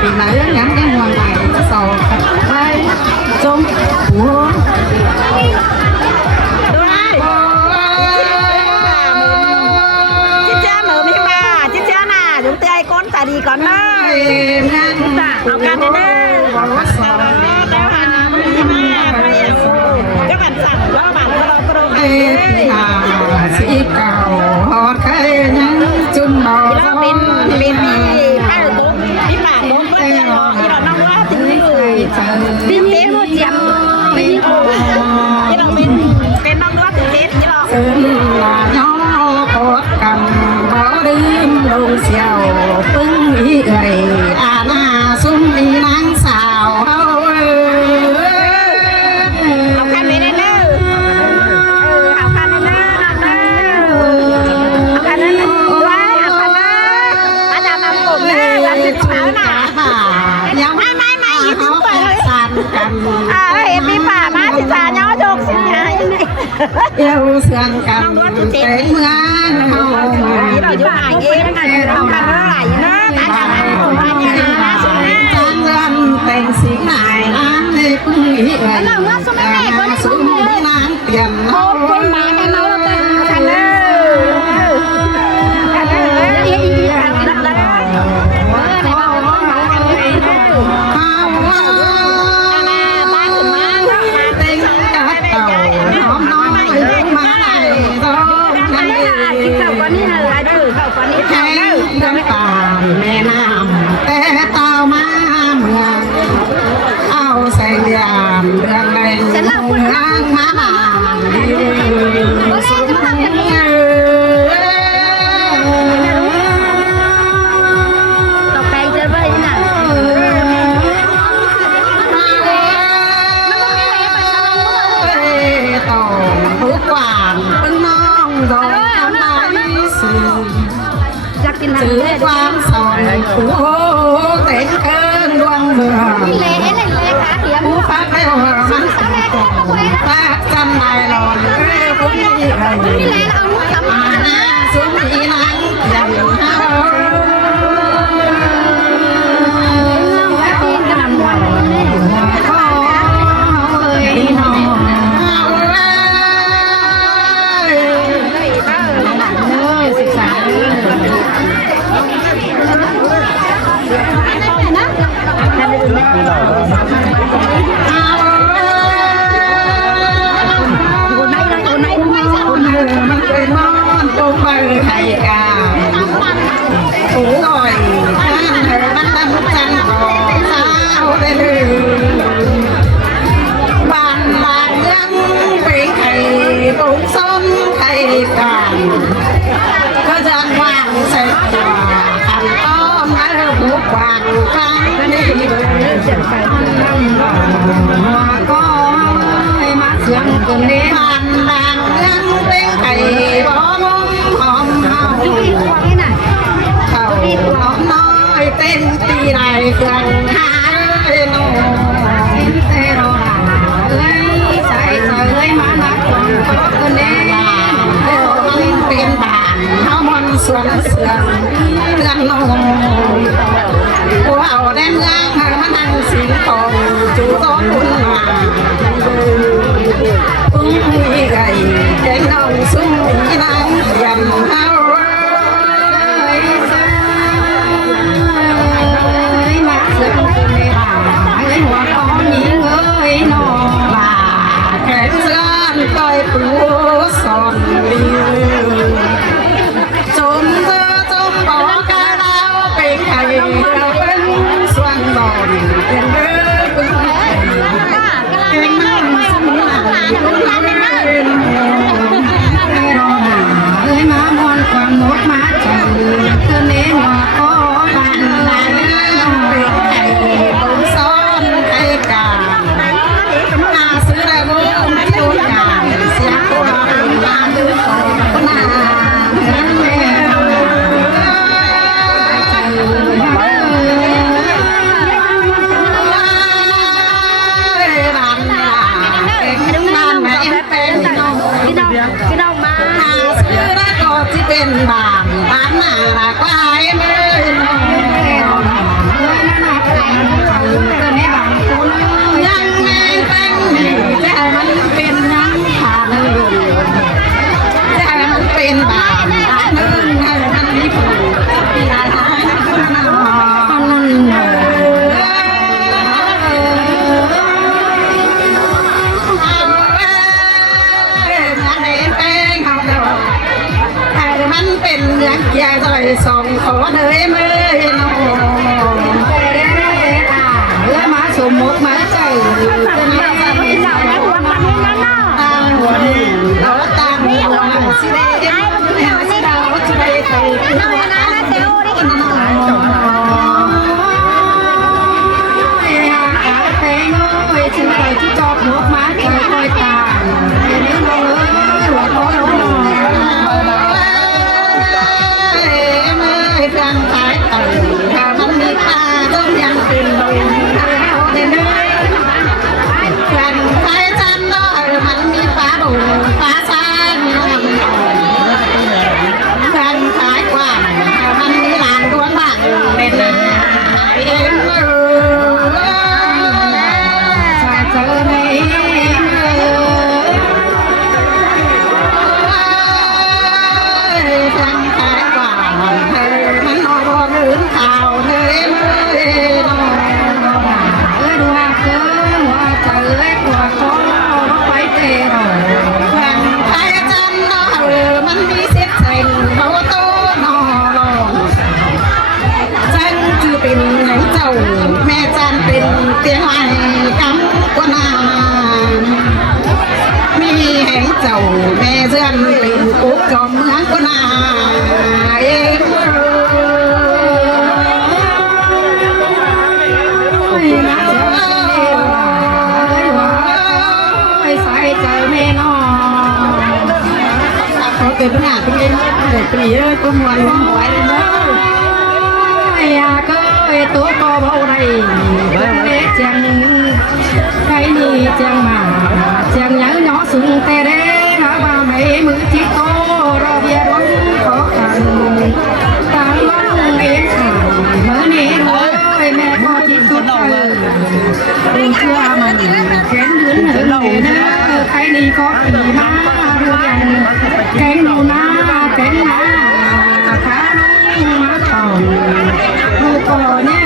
ปีไหนยังยังวันไหนสอบไปจมหัวta đi con ơi học ca đến đây các bạnสั่งcác bạn có đâu sĩ cầu họ thấy những chung màu bên bên đi hai là tốt đi mà tốt vẫn đi là năm quá thì người bên thế một chém bên cái đầu bên năm quá thì thế là nó có cầm bỏ đêm lông xèo pưng ý gầy na sung đi nắng xào học khăn bên đây nữa học khăn bên đây học khăn bên đây quá học khăn đó đã làm làm cùng đó làm gì có bảo nè mai gì cũng vậy hiệp đi bà má thì xà nhó chuột xin nhà yêu sương cầm tên mưa chỉ là vô hàng em không ăn nó lại nó tại là trang lên tên sĩ này ăn đi cũng nghĩ vậy xuống đi nắng tiền một con mẹ em nói nó tên thành mẹ nam té tao má ao say đàn đường này ngang má nàng tộc cây chơi với nè tàu bước quản bưng non rồi chữ quang sòn phú tên cơn đoan mường phú phát theo hòa mắt phát trăm này lòn phú đi gầy xuống đi nắng dầm thầy cả ủa rồi anh năm chăn có sao đây bàn bàn dân bị thầy cũng sống thầy cả có dân hoàng sẽ thành con ở buộc hoàng khăn đi có má sương cùng đi bàn bàn dân bị thầy bỏ không nói tên tì này gần hai nô tê rô ơi say trời má nát còn có con đê tên bàn nó mòn xuân sườn gần nô wow đem ngang hàng năng xin còn chú có luôn mà cũng gầy trên đầu xuân nắng dầm hao tôi cứu son đi trốn thơ trốn bỏ cá đao bên thầy bên xoan đòn tiền đứa cũng cái năm xuân lại cũng lên ơi má mon còn một má chồng cho nên mà có bạn lại bên thầy cũng son cây cà xưa là bố mấy đôi cà ยสองขอเนยเมื่อยน้องเมื่อมาสมมติมาเจอจะมีหัวนี่เราตั้งหัวสิได้เอ็มสิเราจะได้เคยน้อยนะเต้าได้กินน้อยเต้งเอ้ยฉันเคยที่จอบหัวมาเจอคอยตาเดี๋ยวนี้เราหัวโตลงเพื่อนขายต่อยถ้ามันมีค่าต้องยังเป็นลมเดินเลยเพื่อนขายจันน้อยมันมีฟ้าดุฟ้าซ่านเพื่อนขายกว้างถ้ามันมีลานดวงบ้างเป็นเองเจอในข่าวเฮ้ยเมื่อยน้องดูหากเจอว่าเจอตัวเขาไปเตะหน่อยแข่งไทยจันน้องมันมีเสียใจเขาโตน้องจันคือเป็นไหนเจ้าแม่จันเป็นเตียงไม้กำกว่านามีแห่งเจ้าแม่เสื่อนเป็นกุ๊กจอมเมืองกว่านาเองเป็นปัญหาเป็นเรื่องเด็กปีเอ้ยตัวมวยหัวเลยเนาะไอ้ยาก็ไอ้ตัวก็เบาไรเล็กจังใครนี่จังมาจังnhớ nhỏ sung tè đê hả ba mày mưa chỉ tô rồi bia đón khó khăn tao mong em mới nè rồi mẹ có chỉ chút thôi đừng chưa mà kén đứng ở nơi đóใครนี่ก็ปีมาเรื่องแกงดูหน้าแกงหน้าขาลุงมาต่อยดูก่อนเนี่ย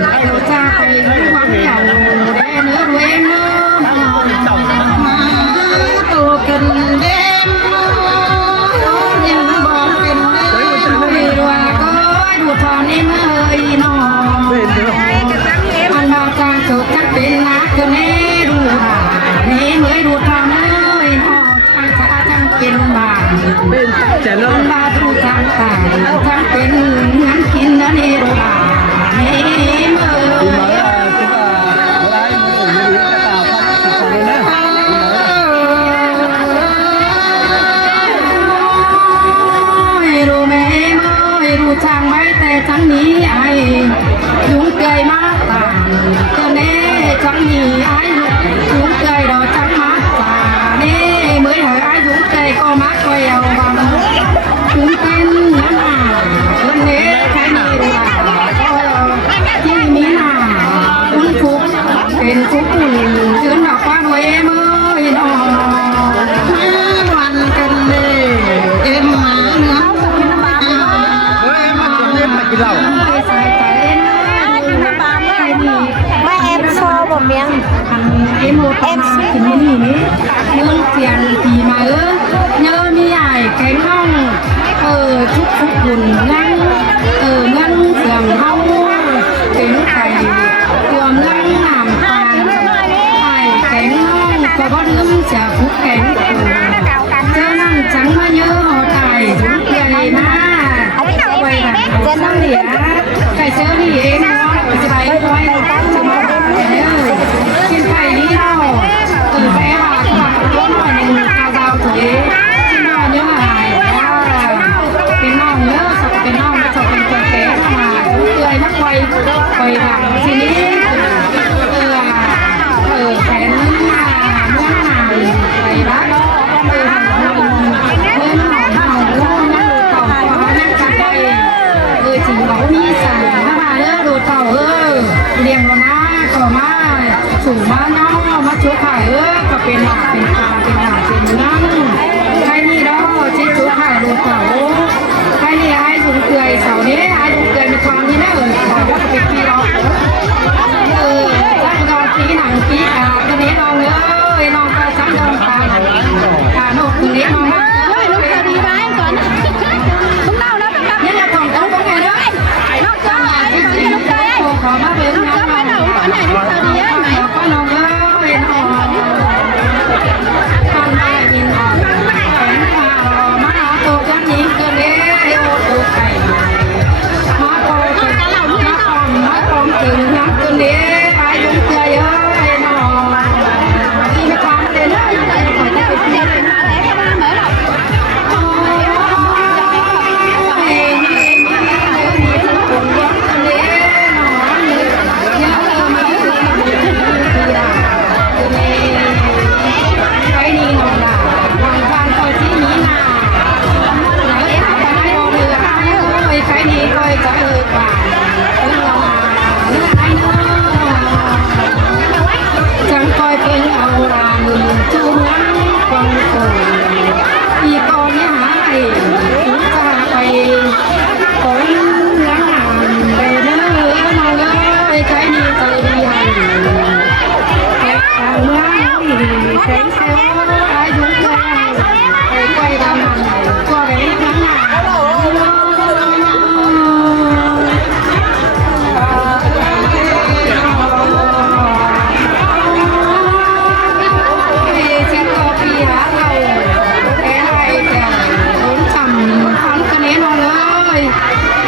เราจะไปความเหยาเด้เนื้อเว้นมาตัวกันเด้ยังบอกเป็นไม่รู้ว่าก็ดูทอนนี่เมื่อยน้องอันเราจะจบจักเป็นนักก็แน่ดูนี่เมื่อยดูทอนเอ้ยน้องเป็นบาเป็นบาดูทางตาทางเป็นงั้นกินนั่นเองบาเมื่อรู้ไหมรู้ช่างไม่แต่ทั้งนี้ไอ้ยุ่งเกยมากต่างก็แน่ทั้งนี้ไอ้ยุ่งเกยดอกจังมากต่างเน่เมื่อหายยุ่งเกยก็มักคอยเอาบังยุ่งเป็นน้ำหนาวันนี้ใครมีรู้ก็ที่มีหนาคุ้นคุกเป็นคุกอุ่นเดือนดอกฟ้าด้วยเมื่อน้องวันกันเลยเอ็มมาเนื้อกินเหล้าไม่เอ็มโชว์ผมยังเอ็มโมตมาถึงนี่นี่เมืองเสียงปีมาเยอะมีใหญ่แข็งห้องชุกหุ่นงั้นงั้นเสียงเฮาเป็นไข่ตัวงั้นหนามตาไข่แข็งห้องก็บ่ลืมจะพุกแข็งเจ้านั่งจังมาเยอะหอตายถึงใหญ่มากไปแบบเจ้านั่งเหลียไก่เจ้านี่เองเนาะจะไปร้อยจะมากินไข่นี่เนาะแม่ว่าก็หน่อยนึงกาวดาวถุยที่นอนเยอะหายเป็นน้องเยอะสักเป็นน้องไม่สักเป็นคนแก่มาเลยนักไวไปแบบทีนี้แขนมาม้วนมาไปรักเมื่อหอมร้อนนั่งต่อนั่งกันไปถึงเขามีสายมาเลิกดูเต่าเลี้ยงเราหน้าก็มาสูงมาน้องมาชุกไข่ก็เป็นหนักเป็นตาเป็นหนักเป็นนั่งใครนี่เราชิดชุกไข่ดูเต่าใครนี่ไอ้ถุงเกลือเสานี้ไอ้ถุงเกลือในความนี้นะบอกว่าเป็นพี่เราจังดอนปีหนังปีตัวนี้น้องน้องก็จังดอนตานกตัวนี้น้องลูกจะดีไหมก่อนลูกเล่าแล้ว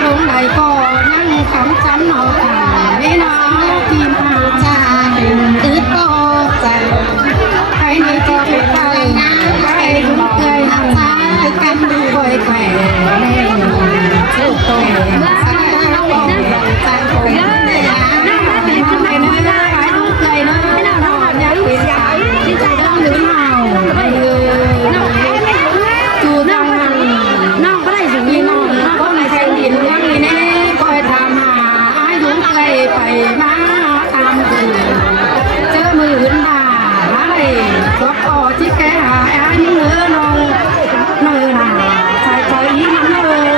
ลงไหลก็นั่งคำจันหนอขาไม่น้องทีมหาชาเป็นอึดก็ใจใครในที่ทุกไปใครรู้เคยหาชากันดูบ่อยแขวนแน่ชุดโตสายน้องจันเป็นยาน้องเป็นขึ้นมาไม่ได้ลูกใจน้องน้องอยากเป็นยาที่ใจน้องหรือเมาน้องจูน้องน้องก็ได้สิ่งนี้น้องก็ในใจดินว่ามีแน่คอยทำหาอายุไกลไปมาตามตื่นเจอมือหืนด่าอะไรก็พอที่แกหาอันนี้เนื้อน้องเนื้อหนาใจใจยิ้มเนื้อ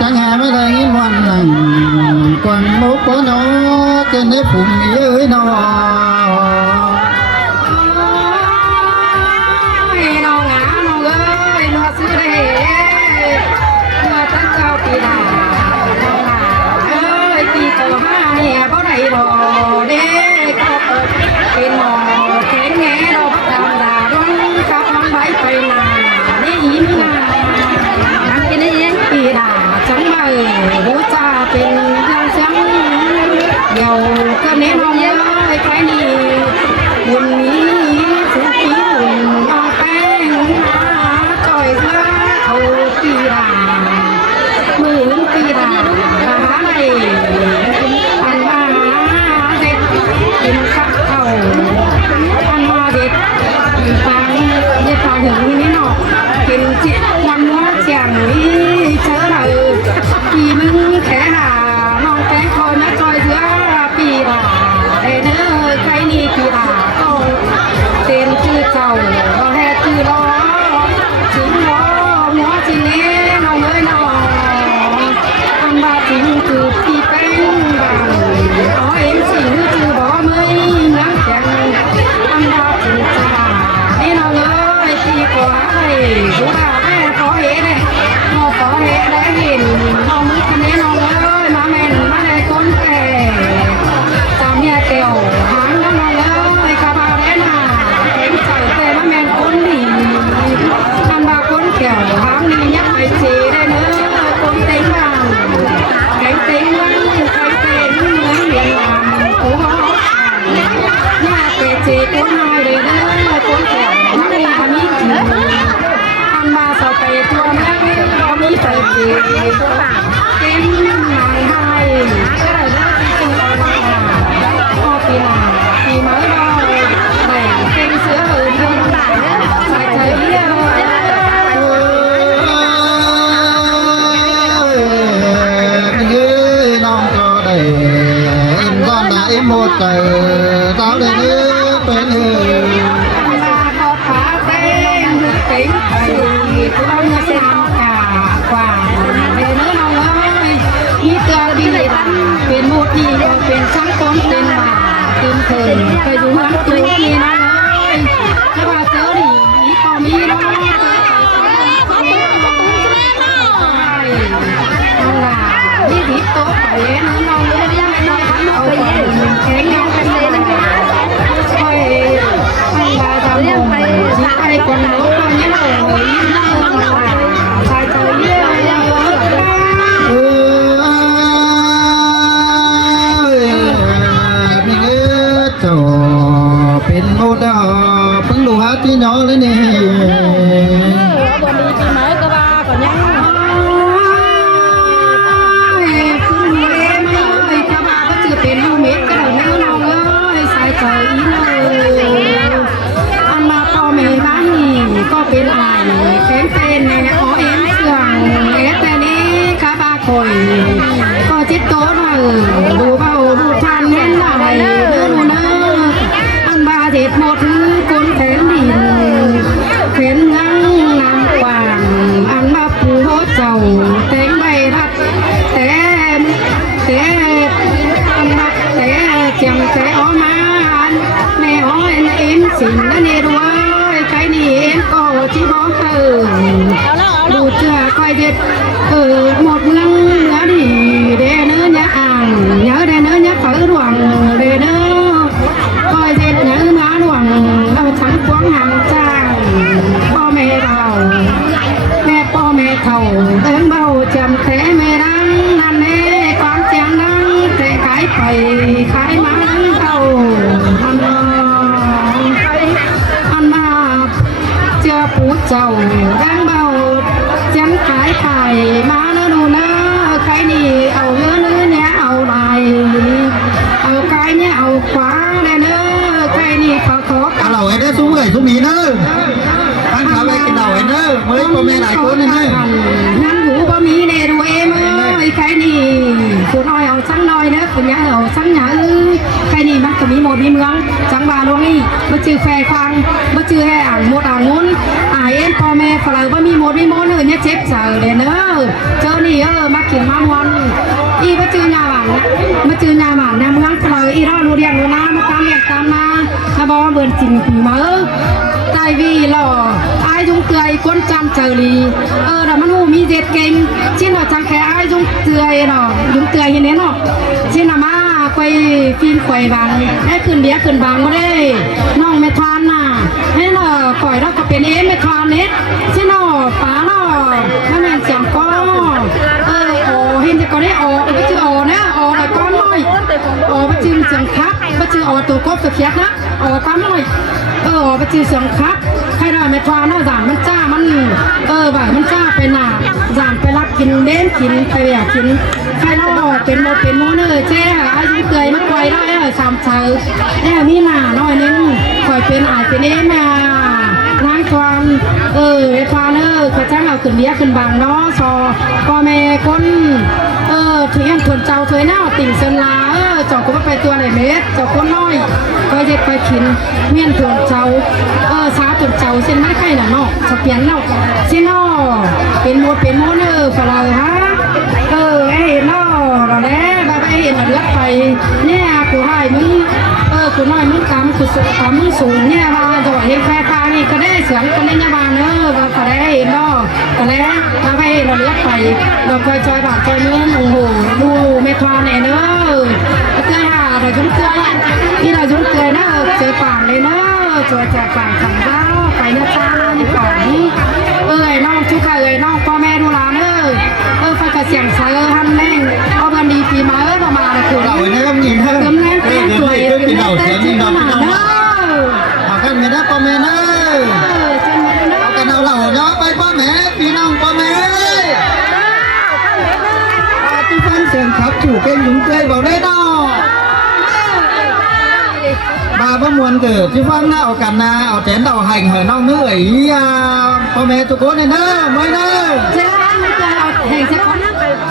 chẳng hà mới đây những hoàn lành quần mốt của nó trên nếp phụng dưới nó น้องหาน้องเอ้ยน้องซื้อได้เมื่อตั้งเจ้าปีดาน้องหาเอ้ยปีโตห้าเนี่ยบ่ได้ดอกเด็กก็เป็นหมอแข็งแง่ดอกดำดาดวงกับน้องใบไปนานี่ยิ้มนานังกินนี่ปีดาจังมาหูจ่าเป็นยังจังเดี๋ยวก็เน้นน้องเอ้ยใครนี่บุญนี้สุขีบุญน้องแป้งมาจ่อยเพื่อเอาปีดามือปีดาหาอะไรอันว่าเด็ดกินข้าวเขาอันว่าเด็ดฟังเด็ดฟังถึงนี่เนาะกินจิตวันว่าเจียงนี่เชื่อเลยปีมึงแค่หาน้องแป้งคอยมาจ่อยเพื่อปีดาได้เด้อใครนี่ปีดาก็เต็มชื่อเจ้าก็แค่ชื่อล้อถึงล้อหัวจีนี้น้องเอ้ยน้องอันว่าจริงคือพี่แป้งบางอ๋อเอ็มสิงคือบ่ไม่เหมือนแกงอันว่าจริงจ้านี่น้องเอ้ยพี่กว่าไอ้ดูดาแม่ขอเห็นเลยน้องขอเห็นได้เห็นน้องมือคนนี้น้องเอ้ยมาแม่นมาได้คนแก่จำเนี่ยเตียวหางน้องเอ้ยกะบาแม่น่ะเห็นใจแต่มาแม่นคนดีอันว่าคนแก่หางนี่ยักไปจีได้เนื้อคนเต็งบ้างไก่เต็งบ้างไก่เต็งเหมือนเรียนลำตัวน่าเปจีตัวน้อยเลยเด้อคนแก่มาไม่ลามีจีอันว่าสาวไปตัวแม่เรามีไปจีตัวต่างเต็งหายหายก็ได้ได้จริงเอามาพอปีหน้าปีไม้ดอกแต่เต็งเสือเหินเดินต่างใส่ใจเลี้ยง non cho đầy em con đã em một trời tao đây nước bên người พอขาเต้นติ๋งไปเราเนื้อเส้นกว่าเดินน้องเอ้ยมีเตือดีเลยเป็นมูดีเป็นช่างต้นเป็นบาเติมเถินไปดูหลังตัวนี่น้องเอ้ยถ้าว่าเจอดีก็มีน้องเจอนี่ดิโตไปน้องเอ้ยยังไม่น้อยเอาไปแข็งยังเป็นเลยนะคอยมาทำไปไอ้คนรู้คนนี้เลยน้องชายตัวเลี้ยงยังเลิกได้ mình ơi cho bên một đỏ phấn đủ hát tí nhỏ lên nè วันนี้ปีใหม่ก็ว่าก่อนยัง คุณเอ็มเลยกระบะก็จะเป็นลูกเม็ดก็ได้นะน้องเอ้ยใส่ใจเลยอันมาพ่อแม่บ้านนี่ก็เป็นอายเป็นในอ๋อเอ็มเสื่องแต่นี้กระบะคอยก็จิตโตมาดูเบาดูทันเห็นอะไรเดินเนื้ออันบาเจ็บหมดคนแขนดินแขนงังนำกวางอันมาปูโหเจ้าแต่งใบรัดแต่อันรัดแต่เจียงแต่ออกมาแม่อ้อยเอ็นสิ่งนั้นเองด้วยใครนี่เอ็นก็ที่บ้องดูเจ้าคอยเด็ดหมดเงินเหลือดีเด้เนื้อเนื้ออ่างเนื้อเด้เนื้อเนื้อเขาหลวงเด้เนื้อคอยเด็ดเนื้อมาหลวงเราทั้งควงหางจ้าง เจ้าดังเบาจันขายไข่มาเนื้อดูเนื้อใครนี่เอาเนื้อเนี่ยเอาไหนเอาไก่เนี่ยเอาขวาเลยเนื้อใครนี่ขอ เอาเหล่าไอ้เด้อซุ้มเลยซุ้มมีเนอะตั้งขาไว้กินเหล่าไอ้เนอะเมื่อพ่อแม่หลายคนเลยเนอะ นั่งหูบ่มีเนรเอ็มเอ้ยใครนี่คุณน้อยเอาสังน้อยเนอะคุณยายเอาสังหยาใครนี่มันก็มีหมดมีเมืองจังบาลวงนี่มาจือแฟฟังมาจือให้อ่างหมดอ่างงุ้นเอ็มพ่อแม่ฝรั่งว่ามีหมดเนี่ยเจ็บเจอเลยเนอะเจ้านี่มากินมาวันอีมาจือหน้าหวานนะมาจือหน้าหวานนะมึงฝรั่งอีรอรู้เรียงรู้นะมาตามเรียงตามนะถ้าบอกว่าเบิร์นจริงผีมาใจวีหล่อจุงเตือยคนจำเจอลีแต่มันหูมีเด็ดเก่งชิ้นเราจังแค่จุงเตือยเนาะจุงเตือยเห็นเนาะชิ้นมาไปฟิล์มไฟบางให้ขึ้นเดียขึ้นบางมาได้น้องเมทานน่ะให้เนาะปล่อยเราก็เป็นเมทานเน็ตชิ้นเนาะป้าเนาะถ้าแม่เสียงก็โอ้เห็นจะก็ได้ไปจือนะอะไรก้อนหน่อยไปจือเสียงคักไปจือตัวกบตัวเขียดนะก้อนหน่อยไปจือเสียงคักใครได้เมทานเนาะสามมันจ้ามันบ่ายมันจ้าไปหนาสามไปรักกินเล่นกินไปอยากกินใครเนาะเป็นโมเนอร์เจ้อายุเกยมันไกลได้สามเช้ามีหนาหน่อยนึงคอยเป็นเป็นมาล้างความเมทานเขาจ้างเอาขึ้นเบี้ยขึ้นบางเนาะซอพ่อแม่คนถึงยังคนเจ้าเธอเนาะติ่งเซนลาเจ้าก็ไปตัวไหนเม็ดเจ้าคนน้อยก็เย็ดไปกินเมียนถวนเจ้าสาถวนเจ้าเส้นไม่ใกล้หน่ะเนาะสเปียนเนาะเส้นเนาะเป็นโมฝรั่งฮะเห็นเนาะเราแล้วแบบเห็นเลือดไปเนี่ยกูให้มึงกูน้อยมึงกำกูสูงมึงสูงเนี่ยว่าจะเห็นแฟร์คานี่ก็ได้เสียงคนนี้เนี่ยบ้านก็ได้เห็นเนาะก็แล้วถ้าไปเราเลือดไปเราเคยจอยบาดจอยเนื้อโอ้โหดูไม่ทานเนี่ยเนอะเจ้าเราจุ้งเจ้าที่เราจุ้งเจ้านะเจอป่าเลยเนอะจอยจากป่าขังเท้าไปเนื้อตาที่ก่อนน้องชุกน้องพ่อแม่ดูร้านไฟกระเสียงเสือฮันแม่งเอาบันดีปีมาประมาณคือ เหล่าไอ้เด้อมีเนอะ เติมแรงเต้นสวยเป็นเหล่าเต้นขนาดเนอะ เอากันไม่ได้พ่อแม่เนอะเอากันเอาเหล่าเนาะไปพ่อแม่พี่น้องพ่อแม่ที่ฟังเสียงขับจู่เป็นหนุ่มเกยบอกได้ดอกบาบ่มวนเกิดที่ฟังหน้าเอากันนาเอาแตนเอาhànhเหรอน้องเนื้อยพ่อแม่ทุกคนเนี่ยเนอะไม่เนอะ เจ้าเอาแห่งเจ้าคน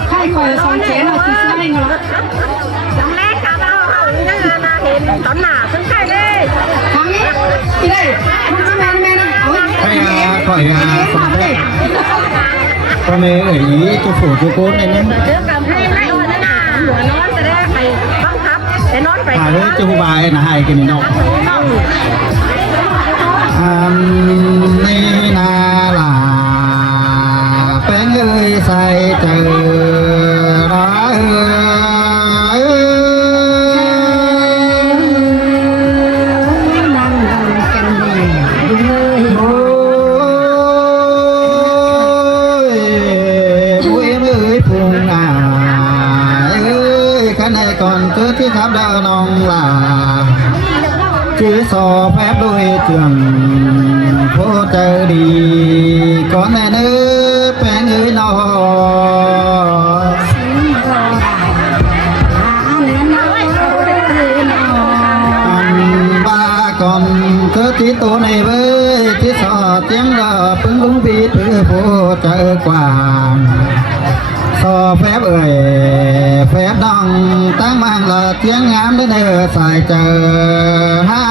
ใครคอยสอนเจ้าเราซื้ออะไรเงี้ย จังแรกค่ะเราเห็นตอนหนาซึ่งใครเลย ทางนี้ที่ได้มันจะแม่นะเอาข่อยพ่อแม่ทุกผู้ทุกคนเนี่ยนะ เจอกับให้ไม่อ่อนนะหัวนอนจะได้ไปบังคับแต่นอนไป หาเลยจูบายนะให้กินนกนี่นาลาเป็นเอ้ยใส่เจอร้ายนั่งกันดีเลยโอ้ยผู้เอ้ยพุงนาเอ้ยขันให้ก่อนเกิดที่ทับดาวน้องลาชื่อสอแพบด้วยเถื่อนผู้เจอดีก่อนแม่เนื้อเป็นเอ้ยนอบ้าก่อนเกิดที่ตัวในเว้ยที่สอเตียงก็ปึ้งลุงพีถือผู้เจอกว่าสอแฟบแฟบดังตั้งมังละเตียงงามได้เนื้อสายเจอหา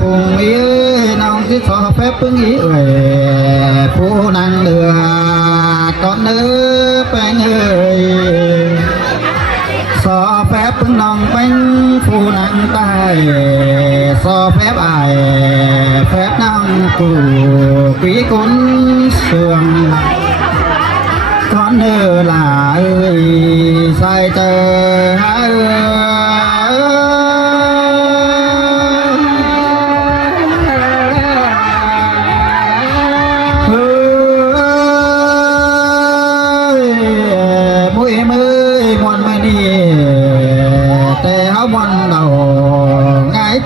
ผู้อีน้องที่สอแฟบปึ้งอีผู้นั่งเดือก่อนเนื้อแป้งสอแฟบปึ้งน้องเป็นผู้นั่งใต้สอแฟบแฟบนั่งกูปีกุนเสื่อมก่อนเนื้อหลายใส่เจอมุ้ยมือ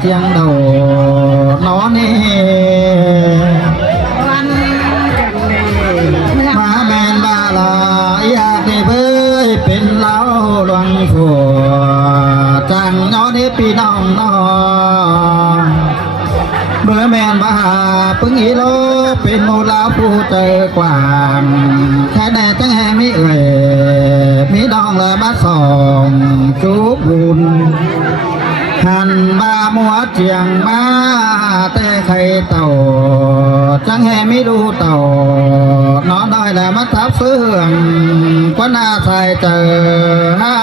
เจียงเดาน้อนี่ วันกันเลย มาแมนบาลาอยากได้เบ้ยเป็นเล้าหลวงผัวจังน้อนี่พี่น้องน้องเบอร์แมนบาปึงอีโลเป็นมูลาผู้เจอกว่างแค่แน่จังแห่มิเอ่ยมีดองเลยมาส่องจุบบุญหันมามัวเจียงมาแต่ใครเต่าจังแห่ไม่รู้เต่านอนน้อยแล้วมาทับเสื่องกว่าหน้าใส่เจอหา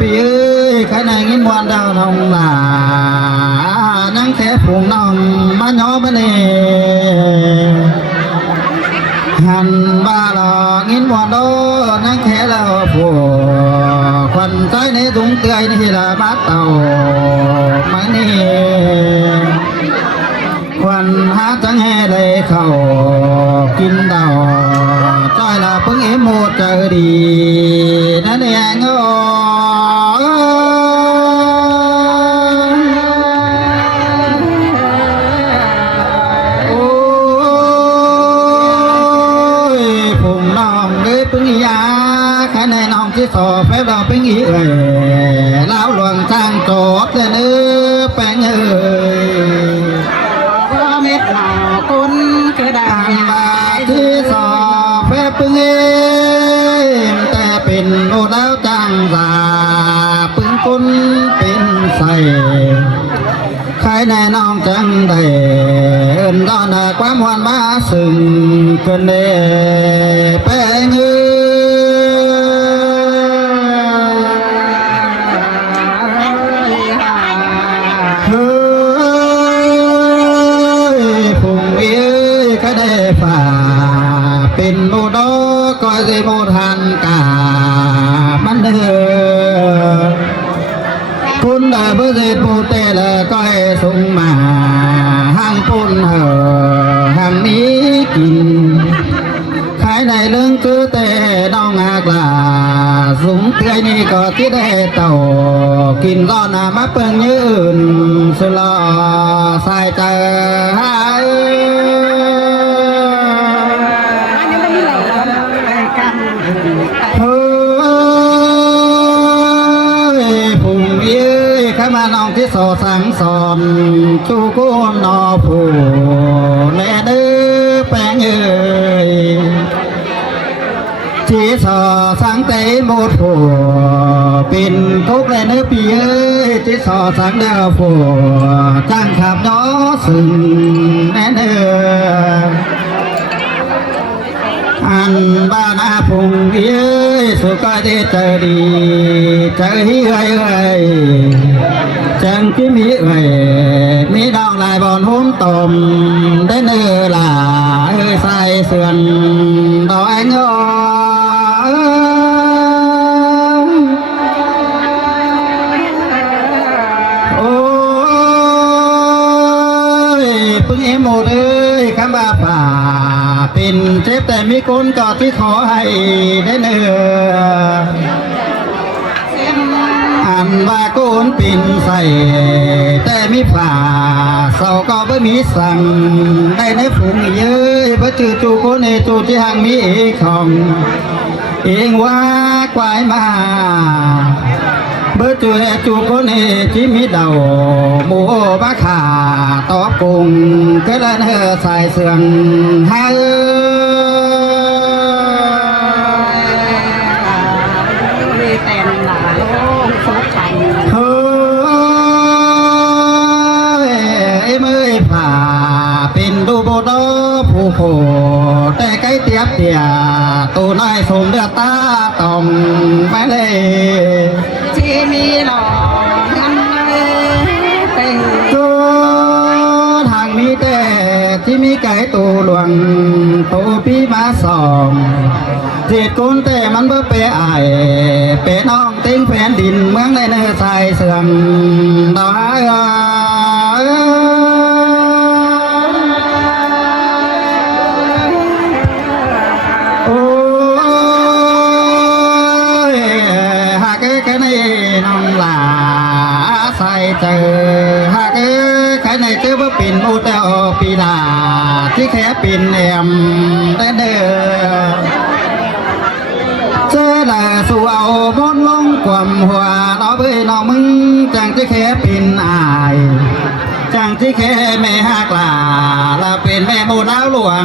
พี่เอ้ยข้าในงินวันดาวทองหลานั่งแค่ผงน้องมาย้อมาเน่หันบ้าหลอกงินวันโดนั่งแค่เราผัวควันใจในถุงเตือยนี่ละบ้าเต่าไม่นี่ควันหาจังแห่ได้เข้ากินดาวจ้อยละเพิ่งเอ็มโมเจอดีนั่นเองที่สอบแพ้เราเป็นอีเอ่ยแล้วหลวงทางโจทย์เลยเนื้อแป้งเอ่ย ว่าเม็ดหล่อคนก็ได้ อ่านมาที่สอบแพ้ปึงเอ็มแต่เป็นโอแล้วจังสาปึงคุณเป็นใส่ใครแน่น้องจังได้เอินตอนความหวานมาซึ่งเกินเดแป้งเอ่ยเป็นโมดก็จะโมทันกามันเด้อคุณได้เบอร์เจ็ดโมเตละก็ให้ส่งมาห้างปุ่นห้างนี้กินขายในเรื่องคือแต่น้องอากลาสูงเตือยนี่ก็ที่ได้เต่ากินร้อนมาเปิงยืนสุลอใส่ใจหายเฮ้ยผู้เย้ยข้ามาน้องที่สอสังสอนชูกุนนอผู้แลเด้อแป้งเอ้ยที่สอสังเตหมดผู้เป็นทุกแลเนื้อปีเอ้ยที่สอสังเด้อผู้จ้างขับน้อสึงแน่เด้ออันบ้านอาพงเอ้ยสุขได้เจอดีเจอเฮ้ยเอ้ยจังที่มีเอ้ยมีดองลายบอนหุ้มตมได้เนื้อหลาเอ้ยใส่เสื่อนดอกเงาโอ้ยพึ่งเอ็มหมดเอ้ยคำบาป่าเป็นเจ็บแต่มีคนกอดที่ขอให้ได้เนื้ออันว่าโกนปิ่นใส่แต่มีผ่าเศร้าก็ไม่มีสั่งได้ในฝูงเย้ยบ่จือจูโกนจูที่ห่างมีเอกของเองว่ากวายมาเบอร์จูจูโกนที่มีเดาหมูบ้าขาตอบกุงก็เลยเธอใส่เสื่องให้แต่งหลายสุขชัย เฮ้ยเมื่อยผ่าเป็นดูโบโดผู้โคแต่ไก่เตียบเตียตัวน้อยสมเดือดตาต้องไปเลยที่มีหล่อมันเป็นตัวทางมีแต่ที่มีไก่ตัวหลวงตัวพี่มาสองเจ็ดคนแต่มันเบ่เปไอเปน้องเต็งแผ่นดินเมืองในเนื้อใส่เสื่อมดอก หากใครในเจอว่าปิ่นอุตอปีดาที่แค่ปิ่นแอมได้เด้อเจอละสู่เอาบนลงความหัวเราเบ้ยน้องมึงจังที่แค่ปิ่นอายจังที่แค่แม่หักลาละเป็นแม่โมดาวหลวง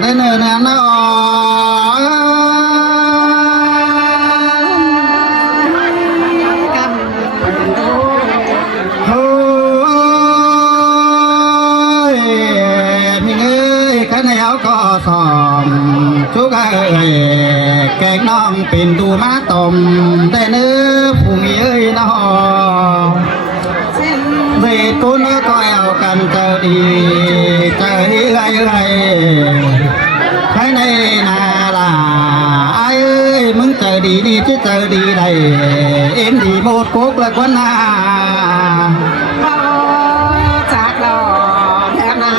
ได้เนินนอโอ้ยมีเอ้ยข้าแนวก็สอมชุกเอ้ยแกงน้องเป็นดูมาต้มได้เนื้อผู้มีเอ้ยน้องเวทคุณก็เอากันเจอดีเจอไรใครในนาลาไอ้เอ้ยมึงเจอดีนี่ที่เจอดีได้เอ็มดีโมดกุ๊กและกว่านา จากหล่อแถวนา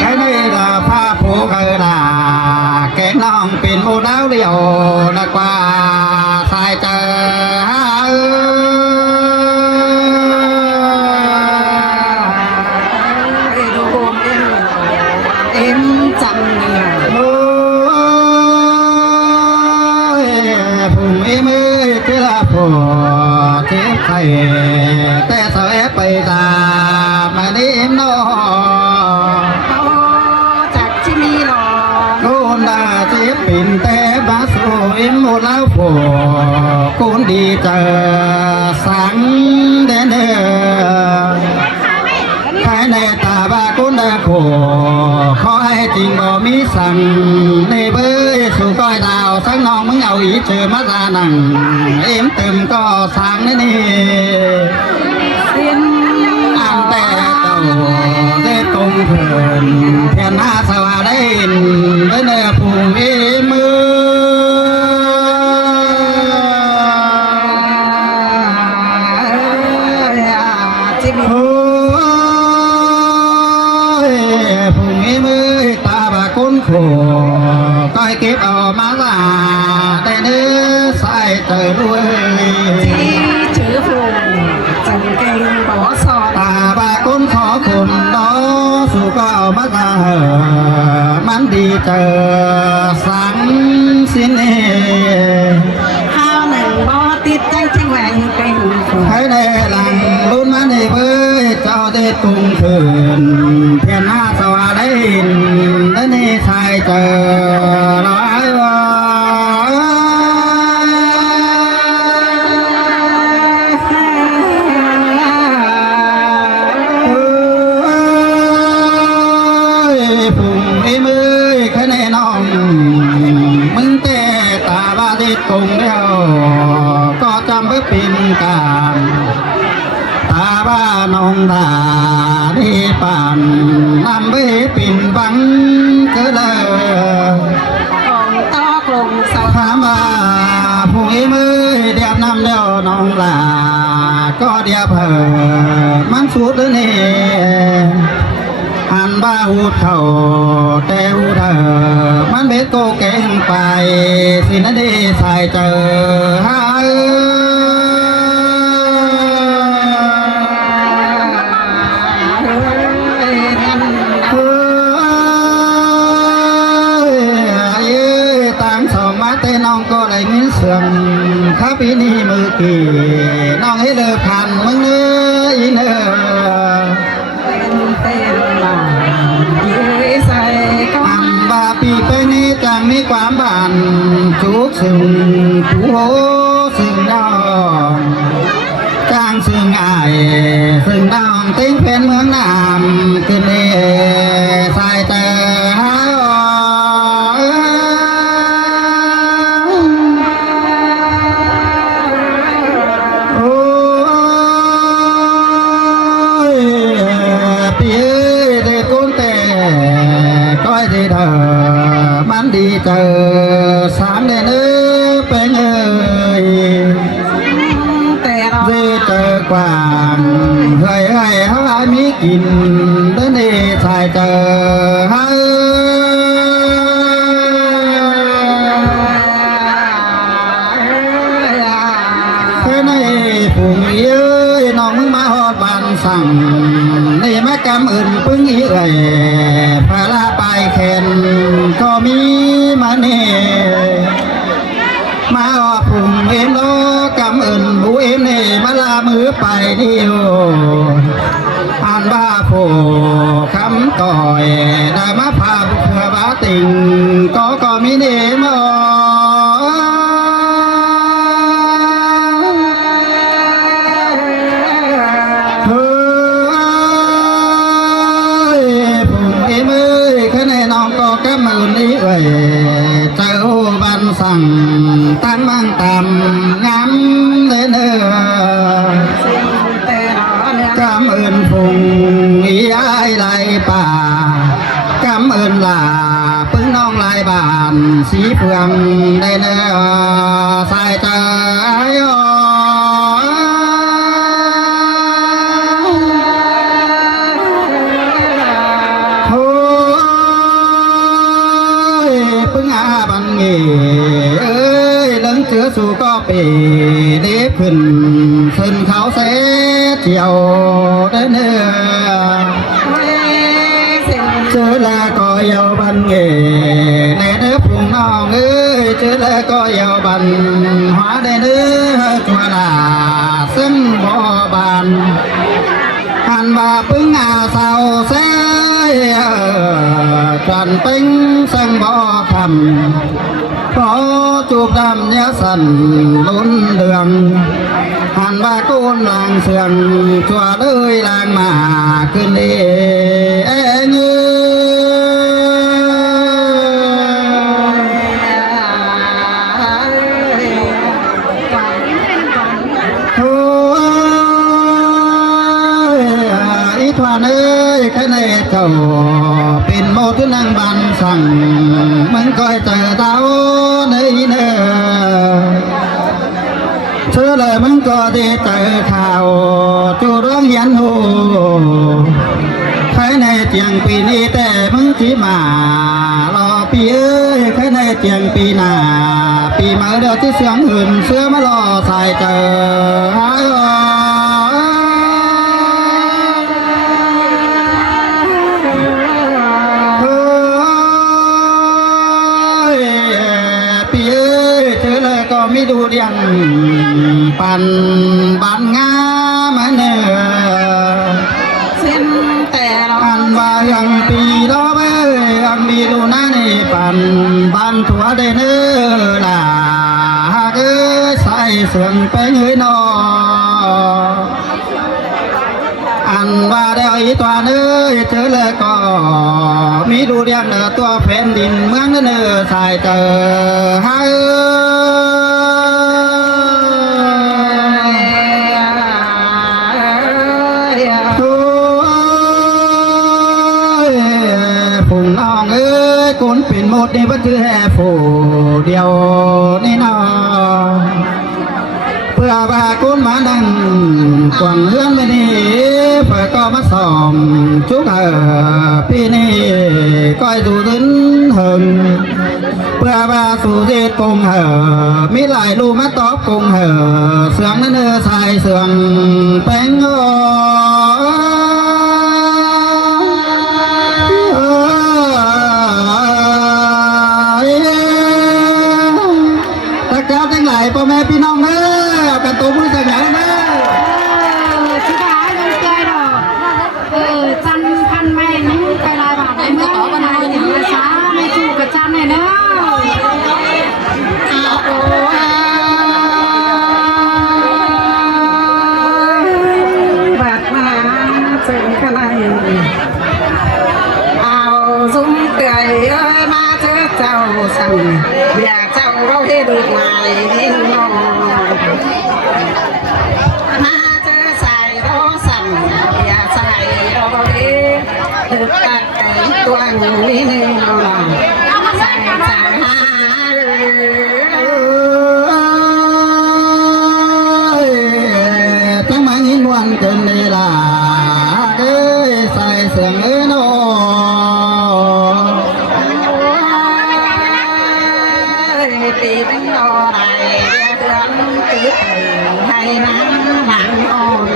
ใครในละผ้าผูกเอลาแกน้องเป็นโมดาวเดียวนักว่าสายเจอดูโฮมเอ็มจังเนี่ย โอ้ยพุ่งเอ็มเอ้ยเจ้าพ่อเจ็บไข้แต่สาวไปตามมาเอ็มน้อ จากที่มีหล่อ โคนดาเจ็บปิ่นแต่บาสูเอ็มหมดแล้วพ่อคนดีเจอสังเดนเดอภายในตาบาคนได้โคขอให้จริงบ่มีสั่งในเบ้ยสู่ก้อยดาวสักน้องมึงเอาอีเจอมาลานังเอ็มเติมก็สั่งนี่ สิ้น อ่านแต่เจ้าได้ตรงเถินแทนหน้าสวาได้ได้เนื้อผู้มีมือที่มี โอ้ยผู้มีมือตาบาคุ้นโขก้อยเก็บเอามาลาได้เนื้อใส่เจอด้วย ที่ถือฟูจังเก่งบ่สอด ตาบาคุ้นขอคุณดอสู่ก็เอามาตาเหอมันดีเจอสังสินเอ ข้าวหนึ่งบ่ติดจังจิงแหวงเป็นฟู ให้ได้หลังรุ่นมาในเบ้ยเจ้าได้ตุงคืนเพียนหน้าสวาได้หินและนี่ชายเจอร้อยว่าพุ่งไอ้มือแค่ในน้องมึงแต่ตาบาดิตงเดียวก็จำไว้เป็นการตาบ้าน้องตาที่ป่านนำไว้ปิ่นบังก็เลย ของตอกลงเสา ถามว่าผู้ไอ้มือเดียบนำเดียวน้องลาก็เดียบมันสุดเลยนี่หันบ้าหูเท่าแต่หูเธอมันเบ็ดโกเก่งไปสินาดีใส่เจอหาต่างสองมาแต่น้องก็ได้เงินเสื่อมข้าปีนี้มือกี่น้องให้เลิกพันมึงเนื้ออีเนื้อ เต้นหล่อยืยใส่ก็ อันบาปีไปนี้จังมีความบานทุกสิ่งผู้โหสิ่งดองจางสิ่งอายสิ่งดองติ้งเป็นเมืองน้ำขึ้นเอสายเตอหาโอ้ยปีได้ก้นแต่ก้อยที่เธอมันดีเจอสามเดือนเป็นเอ้ย แต่เรา ได้เจอกว่างเฮ้ยเฮ้ยเฮ้ยมีกินเดินดีชายเจอเฮ้ยเฮ้ยในผู้มีเอ้ยน้องมึงมาหอดบ้าน สั่งนี่มากำอื่นปึ้งอีเอ่ยพาลาไปแขนก็มีมาเน่มาออกพุ่มเอ็มโลกำอื่นหูเอ็มเน่มาลามือไปเดียวอ่านบ้าโผคำก่อยได้มาพาเพื่อบาติงก็มีเน่มาสั่งตั้งมั่งตำงามเลยเนอกำอื่นพุงอีไอไหลป่ากำอื่นหลาปึ้งน้องลายบานสีเฟืองได้เนอสายใจสู่ก็เปเด็บขึ้นขึ้นเขาเสียเที่ยวได้เนื้อเจอแล้วก็เยาบันเง่ในเนื้อพุงน้องเอ้ยเจอแล้วก็เยาบันหัวได้เนื้อจัวลาซึ่งบ่บานหันมาปึ้งอาเศร้าเสียจันเป็งซึ่งบ่คำขอจูบดำเนื้อสั่นลุ้นเดืองหันบากูนลางเสื่องชัวเลยลางมาขึ้นเองอีทวานเอ้ยแค่ในเจ้าเป็นโมทุนังบันสั่งมันก้อยเจอเต้าเนื้อเชื่อเลยมันก็ได้เจอข่าวจูร้องยันหูใครในเจียงปีนี้แต่มึงที่มารอปีเอ้ยใครในเจียงปีหน้าปีมาเดี๋ยวที่เสียงอื่นเสื้อมารอใส่เจอไม่ดูเรียงปันบันงามเนื้อเส้นแต่อันว่ายังปีดอกเอ้ยยังมีดูหน้าในปันบันถั่วได้เนื้อล่ะเอ้ยใส่เสื่องไปเงยนออันว่าได้อีตัวเนื้อเจอเลยก็มีดูเรียงเนื้อตัวแผ่นดินเมืองเนื้อใส่เจอให้เป็นหมดนี่ว่าคือแห่ผู้เดียวนี่นอเพื่อว่าคุณมาดังกวางเรื่องไม่นี่เพื่อก็มาส่องชุกพี่นี่ก้อยดูถึงหึงเพื่อว่าสู่เด็ดกงมีหลายลูกมาตอบกงเสืองนั่นใส่เสืองแป้งพ่อแม่พี่น้องเด้อเป็นตัวมือสัญญาเด้อชิบหายเลยเกยดอกจันพันแม่นึงไปลายบาทในเมืองอะไรอย่างภาษาไม่ถูกกับจันเลยเด้อบัดมาถึงขนาดเอาซุ้มเตยเอ้ยมาเจอเจ้าสั่งอยากเจ้าเราให้ดูใหม่น้องมาเจอใส่โรสั่งอยากใส่โรเอ๊ะถึกตัดตัวหนูนี่น้องใส่หาตั้งมาหินวันเกินเวลาเอ้ยใส่เสียงโนตีเป็นโนไรเดือนตีให้น้ำหลังอ่อน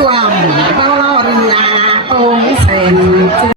ตัวbao lo là ông sen